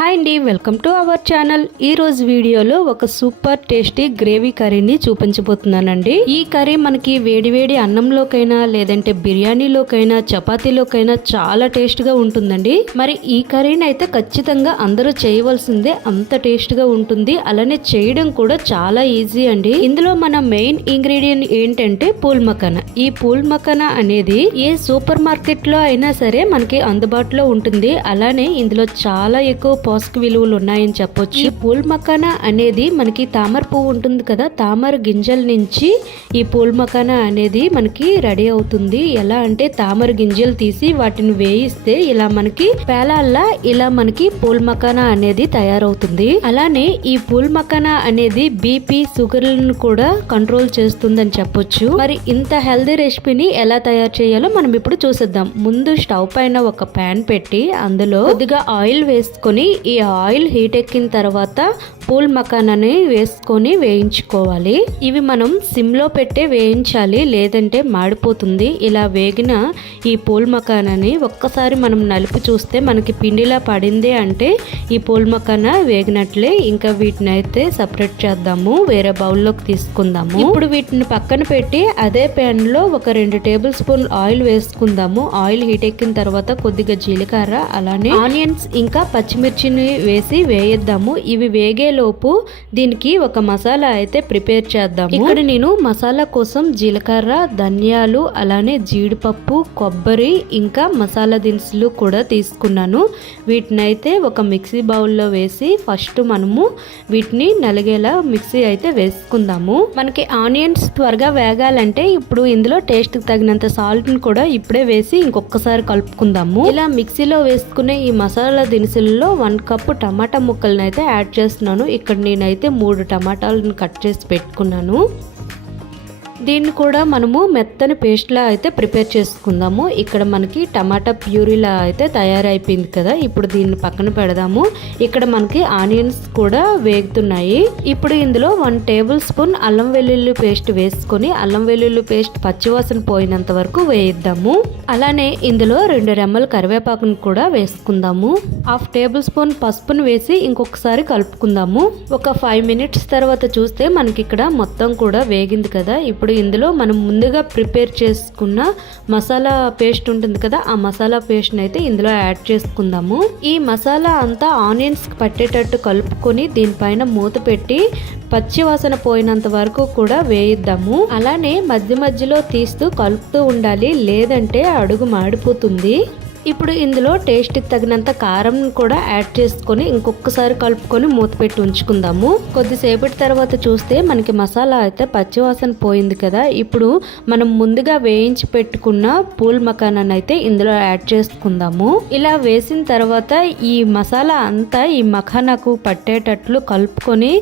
Hi అండి, welcome to our channel. ఈ రోజు వీడియోలో ఒక సూపర్ టేస్టీ గ్రేవీ కర్రీని చూపించబోతున్నానండి. ఈ కర్రీ మనకి వేడివేడి అన్నంలోకైనా లేదంటే బిర్యానీలోకైనా చపాతీలోకైనా చాలా టేస్ట్ గా ఉంటుందండి. మరి ఈ కర్రీని అయితే ఖచ్చితంగా అందరూ చేయవలసిందే, అంత టేస్ట్ గా ఉంటుంది. అలానే చేయడం కూడా చాలా ఈజీ అండి. ఇందులో మన మెయిన్ ఇంగ్రీడియంట్ ఏంటంటే పూల్ మఖానా. ఈ పూల్ మఖానా అనేది ఏ సూపర్ మార్కెట్ లో అయినా సరే మనకి అందుబాటులో ఉంటుంది. అలానే ఇందులో చాలా ఎక్కువ పోషక విలువలు ఉన్నాయని చెప్పొచ్చు. ఈ పూల్ మఖానా అనేది మనకి తామర పువ్వు ఉంటుంది కదా, తామర గింజల నుంచి ఈ పూల్ మఖానా అనేది మనకి రెడీ అవుతుంది. ఎలా అంటే తామర గింజలు తీసి వాటిని వేయిస్తే ఇలా మనకి పేలాల్లా ఇలా మనకి పూల్ మఖానా అనేది తయారవుతుంది. అలానే ఈ పూల్ మఖానా అనేది బీపీ షుగర్లను కూడా కంట్రోల్ చేస్తుందని చెప్పొచ్చు. మరి ఇంత హెల్దీ రెసిపీని ఎలా తయారు చేయాలో మనం ఇప్పుడు చూసేద్దాం. ముందు స్టవ్ పైన ఒక ప్యాన్ పెట్టి అందులో కొద్దిగా ఆయిల్ వేసుకొని ఈ ఆయిల్ హీట్ ఎక్కిన తర్వాత పూల్ మఖానాని వేసుకొని వేయించుకోవాలి. ఇవి మనం సిమ్ లో పెట్టే వేయించాలి, లేదంటే మాడిపోతుంది. ఇలా వేగిన ఈ పూల్ మఖానాని ఒక్కసారి మనం నలిపి చూస్తే మనకి పిండిలా పడింది అంటే ఈ పూల్ మఖానా వేగినట్లే. ఇంకా వీటిని అయితే సపరేట్ చేద్దాము, వేరే బౌల్లోకి తీసుకుందాము. ఇప్పుడు వీటిని పక్కన పెట్టి అదే ప్యాన్ లో ఒక 2 టేబుల్ స్పూన్ ఆయిల్ వేసుకుందాము. ఆయిల్ హీట్ ఎక్కిన తర్వాత కొద్దిగా జీలకర్ర అలానే ఆనియన్స్ ఇంకా పచ్చిమిర్చిని వేసి వేయిద్దాము. ఇవి వేగే లోపు దీనికి ఒక మసాలా అయితే ప్రిపేర్ చేద్దాము. ఇక్కడ నేను మసాలా కోసం జీలకర్ర, ధనియాలు అలానే జీడిపప్పు, కొబ్బరి ఇంకా మసాలా దినుసులు కూడా తీసుకున్నాను. వీటిని అయితే ఒక మిక్సీ బౌల్లో వేసి ఫస్ట్ మనము వీటిని నలిగేలా మిక్సీ అయితే వేసుకుందాము. మనకి ఆనియన్స్ త్వరగా వేగాలంటే ఇప్పుడు ఇందులో టేస్ట్ తగినంత సాల్ట్ ని కూడా ఇప్పుడే వేసి ఇంకొకసారి కలుపుకుందాము. ఇలా మిక్సీలో వేసుకునే ఈ మసాలా దినుసుల్లో 1 కప్పు టమాటా ముక్కలను అయితే యాడ్ చేస్తున్నాను. ఇక్కడ నేనైతే 3 టమాటాలను కట్ చేసి పెట్టుకున్నాను. దీన్ని కూడా మనము మెత్తని పేస్ట్లా అయితే ప్రిపేర్ చేసుకుందాము. ఇక్కడ మనకి టమాటా ప్యూరీలా అయితే తయారైపోయింది కదా, ఇప్పుడు దీన్ని పక్కన పెడదాము. ఇక్కడ మనకి ఆనియన్స్ కూడా వేగుతున్నాయి. ఇప్పుడు ఇందులో 1 టేబుల్ స్పూన్ అల్లం వెల్లుల్లి పేస్ట్ వేసుకొని అల్లం వెల్లుల్లి పేస్ట్ పచ్చివాసన పోయినంత వరకు వేయిద్దాము. అలానే ఇందులో 2 రెమ్మల కరివేపాకును కూడా వేసుకుందాము. 1/2 టేబుల్ స్పూన్ పసుపును వేసి ఇంకొకసారి కలుపుకుందాము. ఒక 5 మినిట్స్ తర్వాత చూస్తే మనకి ఇక్కడ మొత్తం కూడా వేగింది కదా. ఇప్పుడు ఇందులో మనం ముందుగా ప్రిపేర్ చేసుకున్న మసాలా పేస్ట్ ఉంటుంది కదా, ఆ మసాలా పేస్ట్ అయితే ఇందులో యాడ్ చేసుకుందాము. ఈ మసాలా అంతా ఆనియన్స్ పట్టేటట్టు కలుపుకొని దీనిపైన మూత పెట్టి పచ్చి వాసన పోయినంత వరకు కూడా వేయిద్దాము. అలానే మధ్య మధ్యలో తీస్తూ కలుపుతూ ఉండాలి, లేదంటే అడుగు మాడిపోతుంది. ఇప్పుడు ఇందులో టేస్ట్కి తగినంత కారం కూడా యాడ్ చేసుకొని ఇంకొకసారి కలుపుకొని మూత పెట్టి ఉంచుకుందాము. కొద్దిసేపటి తర్వాత చూస్తే మనకి మసాలా అయితే పచ్చివాసన పోయింది కదా. ఇప్పుడు మనం ముందుగా వేయించి పెట్టుకున్న పూల్ మఖానాన్ని అయితే ఇందులో యాడ్ చేసుకుందాము. ఇలా వేసిన తర్వాత ఈ మసాలా అంతా ఈ మఖానాకు పట్టేటట్లు కలుపుకొని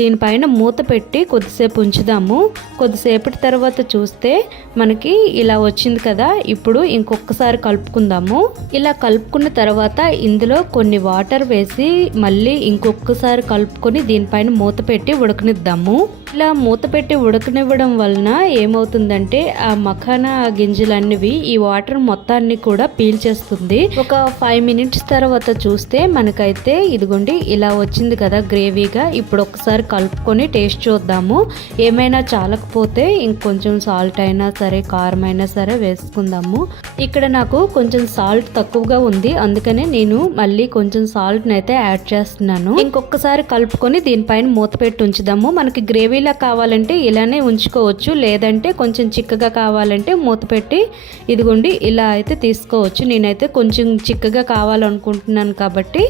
దీనిపైన మూత పెట్టి కొద్దిసేపు ఉంచుదాము. కొద్దిసేపటి తర్వాత చూస్తే మనకి ఇలా వచ్చింది కదా. ఇప్పుడు ఇంకొకసారి కలుపుకుందాము. ఇలా కలుపుకున్న తర్వాత ఇందులో కొన్ని వాటర్ వేసి మళ్ళీ ఇంకొకసారి కలుపుకొని దీనిపైన మూత పెట్టి ఉడకనిద్దాము. ఇలా మూత పెట్టి ఉడకనివ్వడం వలన ఏమవుతుందంటే ఆ మఖానా గింజలన్నవి ఈ వాటర్ మొత్తాన్ని కూడా పీల్చేస్తుంది. ఒక 5 మినిట్స్ తర్వాత చూస్తే మనకైతే ఇదిగోండి ఇలా వచ్చింది కదా గ్రేవీగా. ఇప్పుడు ఒకసారి కలుపుకొని టేస్ట్ చూద్దాము. ఏమైనా చాలకపోతే ఇంకొంచెం సాల్ట్ అయినా సరే కారం అయినా సరే వేసుకుందాము. ఇక్కడ నాకు కొంచెం సాల్ట్ తక్కువగా ఉంది, అందుకనే నేను మళ్ళీ కొంచెం సాల్ట్ అయితే యాడ్ చేస్తున్నాను. ఇంకొకసారి కలుపుకొని దీనిపైన మూత పెట్టి ఉంచుదాము. మనకి గ్రేవీలా కావాలంటే ఇలానే ఉంచుకోవచ్చు, లేదంటే కొంచెం చిక్కగా కావాలంటే మూత పెట్టి ఇదిగోండి ఇలా అయితే తీసుకోవచ్చు. నేనైతే కొంచెం చిక్కగా కావాలనుకుంటున్నాను కాబట్టి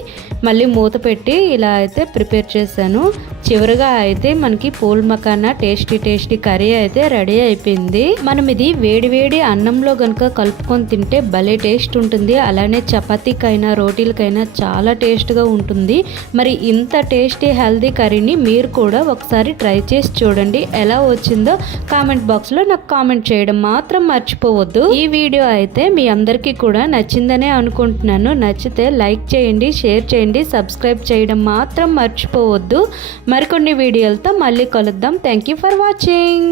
మళ్ళీ మూత పెట్టి ఇలా అయితే ప్రిపేర్ చేశాను. చివరిగా అయితే మనకి పూల్ మఖానా టేస్టీ కర్రీ అయితే రెడీ అయిపోయింది. మనం ఇది వేడి అన్నంలో గనుక కలుపుకొని తింటే భలే టేస్ట్ ఉంటుంది. అలానే చపాతీకైనా రోటీలకైనా చాలా టేస్ట్గా ఉంటుంది. మరి ఇంత టేస్టీ హెల్దీ కర్రీని మీరు కూడా ఒకసారి ట్రై చేసి చూడండి. ఎలా వచ్చిందో కామెంట్ బాక్స్లో నాకు కామెంట్ చేయడం మాత్రం మర్చిపోవద్దు. ఈ వీడియో అయితే మీ అందరికీ కూడా నచ్చిందనే అనుకుంటున్నాను. నచ్చితే లైక్ చేయండి, షేర్ చేయండి, సబ్స్క్రైబ్ చేయడం మాత్రం మర్చిపోవద్దు. మరికొన్ని వీడియోలతో మళ్ళీ కలుద్దాం. Thank you for watching.